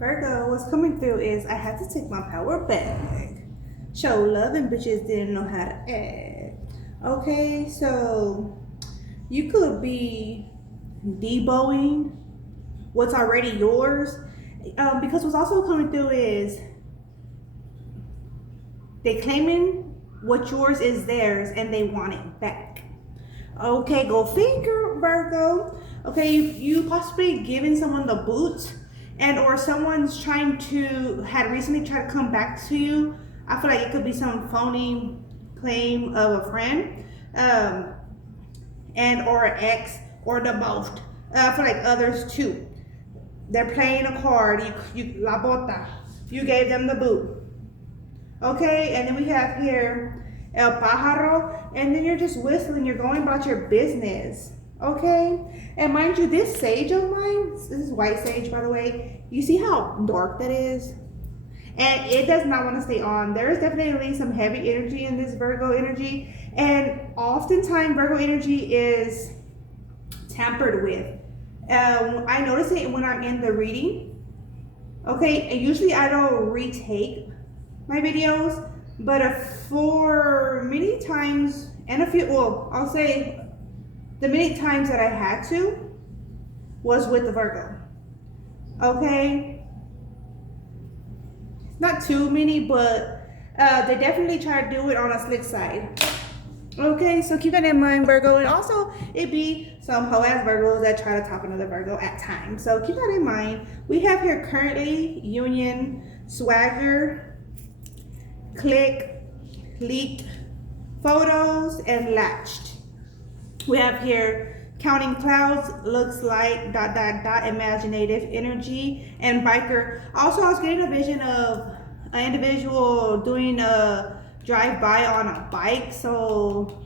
Virgo, what's coming through is I had to take my power back. Show love and bitches didn't know how to act. Okay, so you could be deboing what's already yours. Because what's also coming through is they claiming what yours is theirs and they want it back. Okay, go figure, Virgo. Okay, you possibly giving someone the boot, and or someone's had recently tried to come back to you. I feel like it could be some phony claim of a friend, and or an ex, or the both. I feel like others too. They're playing a card. You la bota. You gave them the boot. Okay, and then we have here El Pájaro, and then you're just whistling, you're going about your business. Okay, and mind you, this sage of mine, this is white sage, by the way, you see how dark that is? And it does not want to stay on. There is definitely some heavy energy in this Virgo energy, and oftentimes Virgo energy is tampered with. I notice it when I'm in the reading. Okay, and usually I don't retake my videos, but for many times, and I'll say the many times that I had to was with the Virgo. Okay, not too many, but they definitely try to do it on a slick side. Okay, so keep that in mind, Virgo. And also, it be some hoe-ass Virgos that try to top another Virgo at times. So keep that in mind. We have here currently union, swagger, click, leaked photos, and latched. We have here counting clouds, looks like ... imaginative energy, and biker. Also, I was getting a vision of an individual doing a drive-by on a bike, so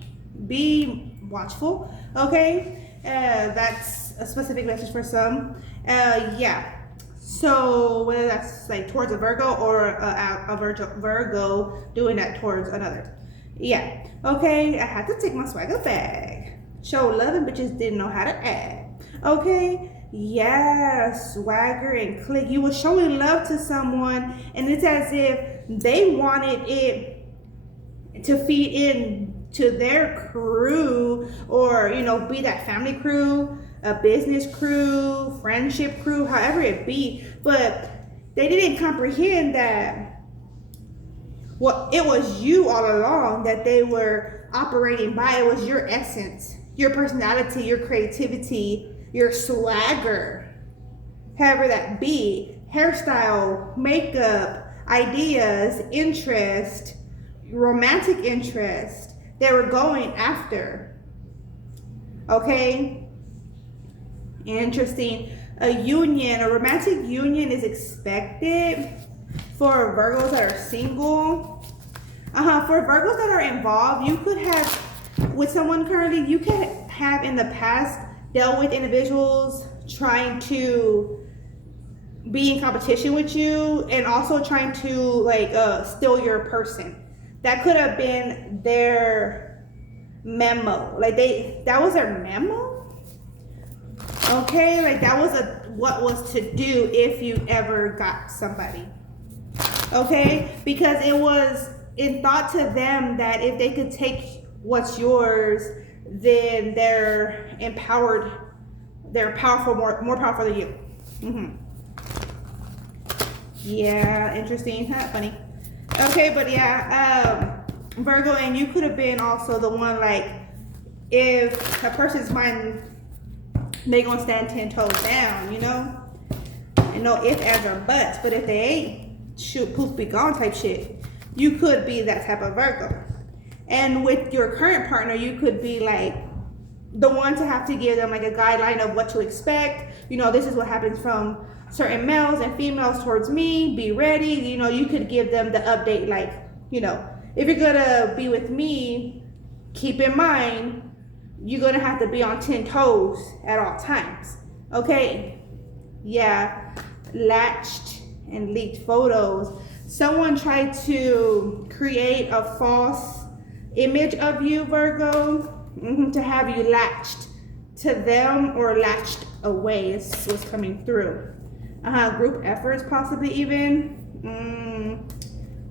be watchful. Okay, that's a specific message for some. Yeah, so whether that's like towards a Virgo or a Virgo doing that towards another. Yeah, okay, I had to take my swagger back. Show love and bitches didn't know how to act. Okay, yeah, swagger and click. You were showing love to someone, and it's as if they wanted it to feed in to their crew, or be that family crew, a business crew, friendship crew, however it be. But they didn't comprehend that it was you all along that they were operating by. It was your essence, your personality, your creativity, your swagger, however that be, hairstyle, makeup, ideas, interest, romantic interest they were going after. Okay, interesting. A romantic union is expected for Virgos that are single. For Virgos that are involved, you could have with someone currently, you could have in the past dealt with individuals trying to be in competition with you, and also trying to steal your person. That could have been their memo. That was their memo. Okay, that was what was to do if you ever got somebody. Okay, because it was in thought to them that if they could take what's yours, then they're empowered. They're powerful, more powerful than you. Yeah, interesting. Funny. Okay, but yeah, Virgo, and you could have been also the one, if a person's mind, they gonna stand 10 toes down, and no ifs, ands, or buts. But if they ain't, shoot, poof, be gone type shit, you could be that type of Virgo. And with your current partner, you could be the one to have to give them a guideline of what to expect. This is what happens from certain males and females towards me. Be ready. You could give them the update, if you're gonna be with me, keep in mind you're gonna have to be on 10 toes at all times. Okay, yeah, latched and leaked photos. Someone tried to create a false image of you, Virgo, to have you latched to them or latched away is what's coming through. Group efforts possibly even.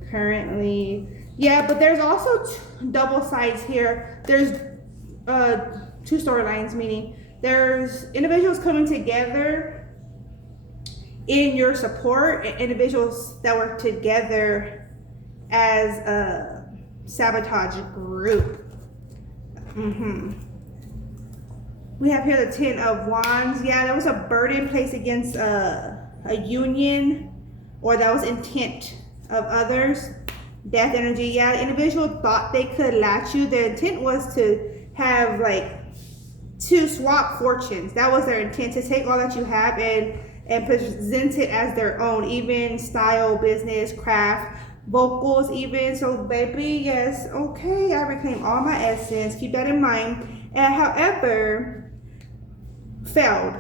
Currently. Yeah, but there's also double sides here. There's two storylines, meaning there's individuals coming together in your support and individuals that work together as a sabotage group. We have here the Ten of Wands. Yeah, there was a burden placed against a union, or that was intent of others. Death energy. Yeah, the individual thought they could latch you. Their intent was to have to swap fortunes. That was their intent, to take all that you have and present it as their own, even style, business, craft, vocals even. So baby, yes, okay, I reclaim all my essence. Keep that in mind. And however, failed.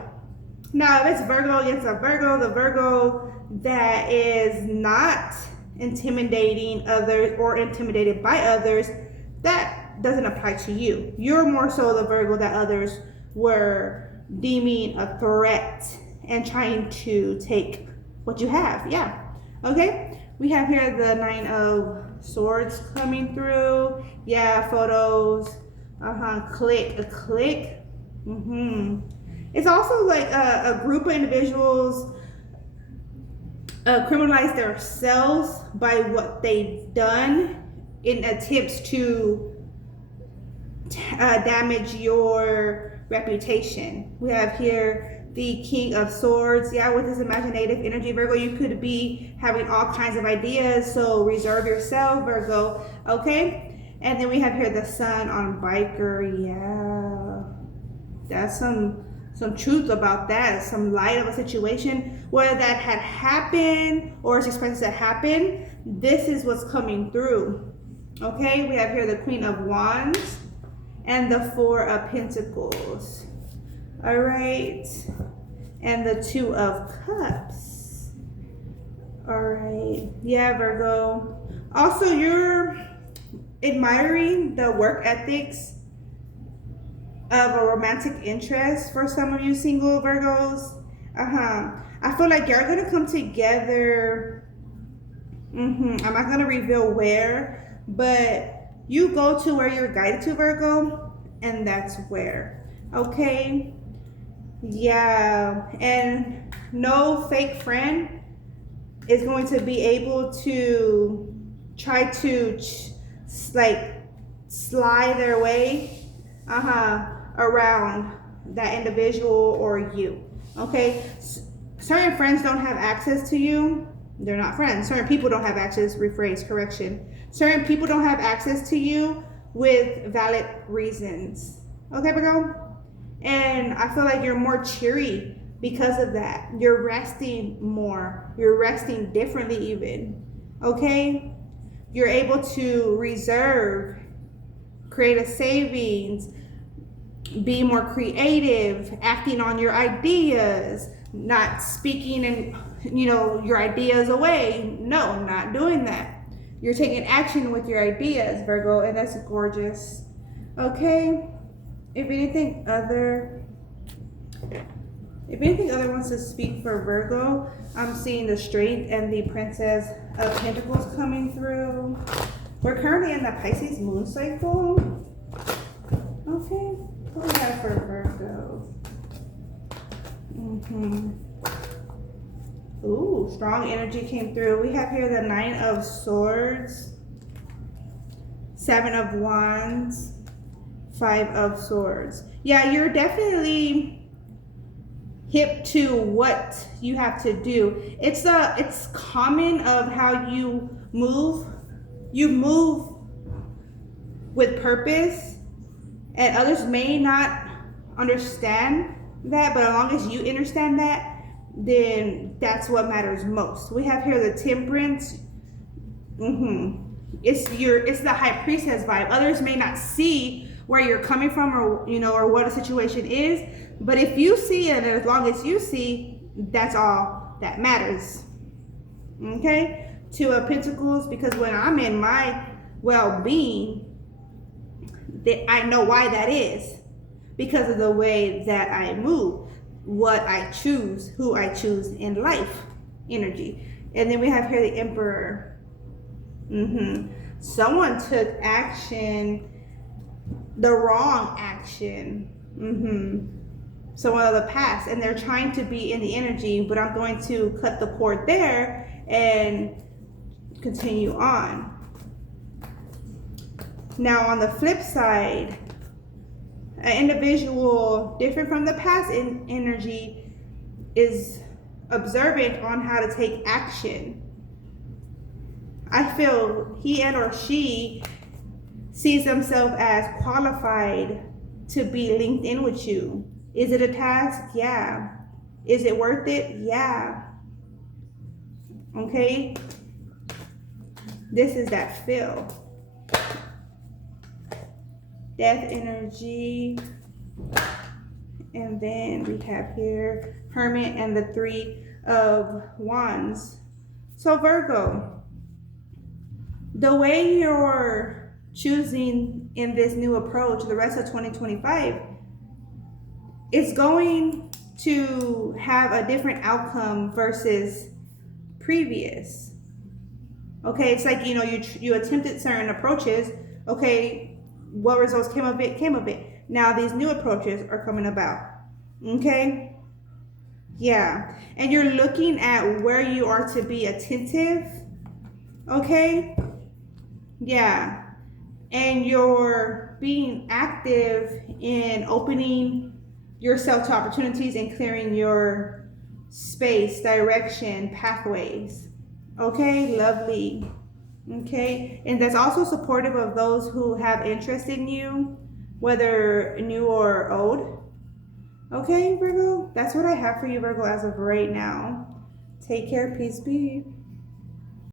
Now, if it's Virgo against a Virgo, the Virgo that is not intimidating others or intimidated by others, that doesn't apply to you. You're more so the Virgo that others were deeming a threat and trying to take what you have. Yeah. Okay. We have here the Nine of Swords coming through. Yeah, photos. Click. It's also like a group of individuals criminalize themselves by what they've done in attempts to damage your reputation. We have here the King of Swords. Yeah, with this imaginative energy, Virgo, you could be having all kinds of ideas, so reserve yourself, Virgo. Okay. And then we have here the Sun on Biker. Yeah, that's some truth about that, some light of a situation, whether that had happened or is expected to happen. This is what's coming through. Okay, we have here the Queen of Wands and the Four of Pentacles. All right, and the Two of Cups. All right, yeah, Virgo. Also, you're admiring the work ethics of a romantic interest for some of you single Virgos. I feel like you're gonna come together. I'm not gonna reveal where, but you go to where you're guided to, Virgo, and that's where. Okay. Yeah, and no fake friend is going to be able to try to slide their way around that individual or you. Okay, certain friends don't have access to you. They're not friends. Certain people don't have access. Correction. Certain people don't have access to you with valid reasons. Okay, Virgo? And I feel like you're more cheery because of that. You're resting more. You're resting differently even. Okay? You're able to reserve, create a savings, be more creative, acting on your ideas, not speaking and your ideas away. No, not doing that. You're taking action with your ideas, Virgo, and that's gorgeous. Okay, if anything other wants to speak for Virgo, I'm seeing the Strength and the Princess of Pentacles coming through. We're currently in the Pisces moon cycle. Okay. What do we have for Virgo? Ooh, strong energy came through. We have here the Nine of Swords, Seven of Wands, Five of Swords. Yeah, you're definitely hip to what you have to do. It's common of how you move. You move with purpose. And others may not understand that, but as long as you understand that, then that's what matters most. We have here the Temperance. It's the High Priestess vibe. Others may not see where you're coming from, or what a situation is, but if you see it, and as long as you see, that's all that matters. Okay? Two of Pentacles, because when I'm in my well-being, I know why that is, because of the way that I move. what I choose, who I choose in life energy. And then we have here the Emperor. Someone took action, the wrong action. Someone of the past, and they're trying to be in the energy, but I'm going to cut the cord there and continue on. Now on the flip side, an individual different from the past energy is observant on how to take action. I feel he and or she sees themselves as qualified to be linked in with you. Is it a task? Yeah. Is it worth it? Yeah. Okay. This is that feel. Death energy. And then we have here Hermit and the Three of Wands. So Virgo, the way you're choosing in this new approach, the rest of 2025, it's going to have a different outcome versus previous. Okay, it's like, you attempted certain approaches. Okay, what results came of it, came of it. Now these new approaches are coming about. Okay? Yeah. And you're looking at where you are to be attentive. Okay? Yeah. And you're being active in opening yourself to opportunities and clearing your space, direction, pathways. Okay, lovely. Okay, and that's also supportive of those who have interest in you, whether new or old. Okay, Virgo, that's what I have for you, Virgo, as of right now. Take care, peace be.